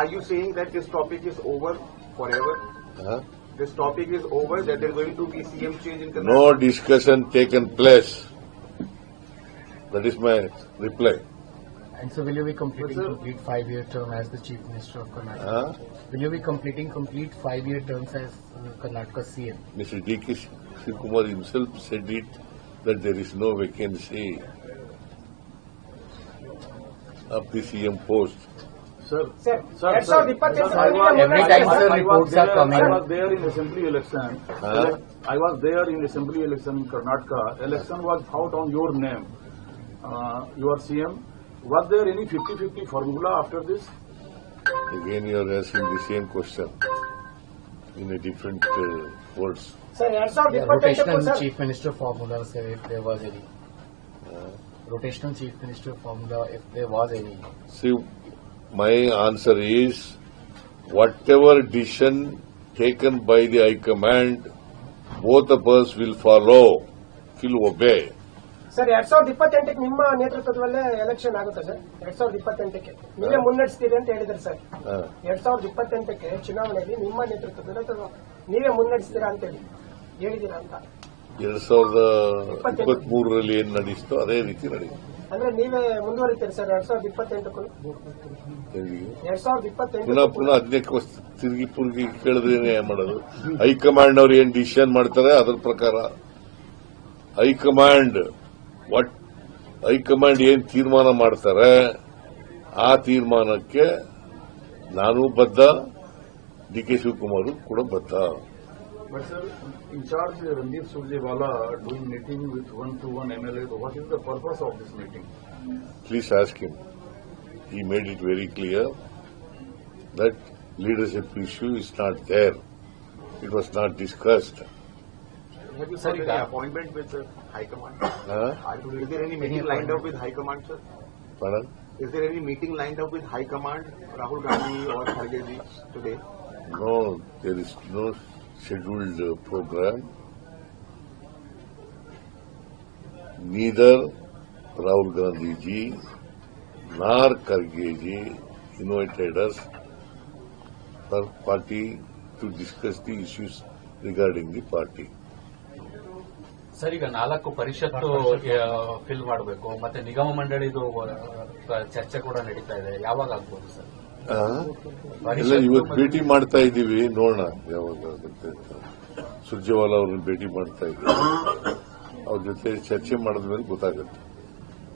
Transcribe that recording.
Are you saying that this topic is over forever? This topic is over, that there is going to be CM change in Karnataka? No discussion taken place. That is my reply. And so will you be completing complete 5-year term as the Chief Minister of Karnataka? Will you be completing complete 5-year terms as Karnataka CM? Mr. D.K. Shivakumar himself said it, that there is no vacancy of the CM post. Sir, Every time the reports are coming. I was there in assembly election. I was there in assembly election in Karnataka. Election was fought on your name. You are CM. Was there any 50-50 formula after this? Again, you are asking the same question in a different words. Rotational Chief Minister formula, sir, if there was any. Rotational Chief Minister formula, if there was any. See, my answer is, whatever decision taken by the High Command, both of us will follow, will obey. Sir 2028 ನಿಮ್ಮ ನೇತೃತ್ವದಲ್ಲೇ election ಆಗುತ್ತೆ sir 2028ಕ್ಕೆ ನೀವೇ ಮುನ್ನಡೆಸ್ತೀರಿ ಅಂತ ಹೇಳಿದ್ರು sir 2028ಕ್ಕೆ ಚುನಾವಣೆಯಲ್ಲಿ ನಿಮ್ಮ ನೇತೃತ್ವದಲ್ಲಿ ನೀವೇ ಮುನ್ನಡೆಸ್ತೀರಾ ಅಂತ ಹೇಳಿದೀರಾ ಅಂತ 2023ರಲ್ಲಿ ಏನು ನಡೆಯಿತೋ ಅದೇ ರೀತಿ ನಡೆಯುತ್ತೆ. ಅಂದ್ರೆ ನೀವೇ ಮುಂದುವರಿತೀರಿ ಸರ್ 2028ಕ್ಕೂ ಪುನಃ ಅದನ್ನೇ ತಿರುಗಿ ಪುರುಗಿ ಕೇಳಿದ್ರೆ ಮಾಡೋದು. ಹೈಕಮಾಂಡ್ ಅವ್ರು ಏನ್ ಡಿಸಿಷನ್ ಮಾಡ್ತಾರೆ ಅದ್ರ ಪ್ರಕಾರ ಹೈಕಮಾಂಡ್ ಏನ್ ತೀರ್ಮಾನ ಮಾಡ್ತಾರೆ ಆ ತೀರ್ಮಾನಕ್ಕೆ ನಾನು ಬದ್ಧ, ಡಿ.ಕೆ. ಶಿವಕುಮಾರ್ ಕೂಡ ಬದ್ಧ. But sir, in charge Randeep Surjewala doing meeting with 1-to-1 MLA, what is the purpose of this meeting? Please ask him. He made it very clear that leadership issue is not there. It was not discussed. Have you sought any appointment with High Command? Is there any meeting lined up with High Command, sir? Pardon? Is there any meeting lined up with High Command, Rahul Gandhi or Kharge ji today? No, there is no scheduled program. Neither Rahul Gandhi ji nor Kharge ji invited us for party to discuss the issues regarding the party. Sir, ಈಗ 4 ಪರಿಷತ್ತು fill ಮಾಡಬೇಕು, ಮತ್ತೆ ನಿಗಮ ಮಂಡಳಿದು ಚರ್ಚೆ ಕೂಡ ನಡೀತಾ ಇದೆ. ಯಾವಾಗ ಆಗ್ಬೋದು ಸರ್? ಎಲ್ಲ ಇವತ್ತು ಭೇಟಿ ಮಾಡ್ತಾ ಇದ್ದೀವಿ, ನೋಡೋಣ ಯಾವಾಗ ಆಗುತ್ತೆ. ಸುರ್ಜೇವಾಲಾ ಅವ್ರನ್ನ ಭೇಟಿ ಮಾಡ್ತಾ ಇದ್ದೀವಿ, ಅವ್ರ ಜೊತೆ ಚರ್ಚೆ ಮಾಡಿದ್ಮೇಲೆ ಗೊತ್ತಾಗುತ್ತೆ.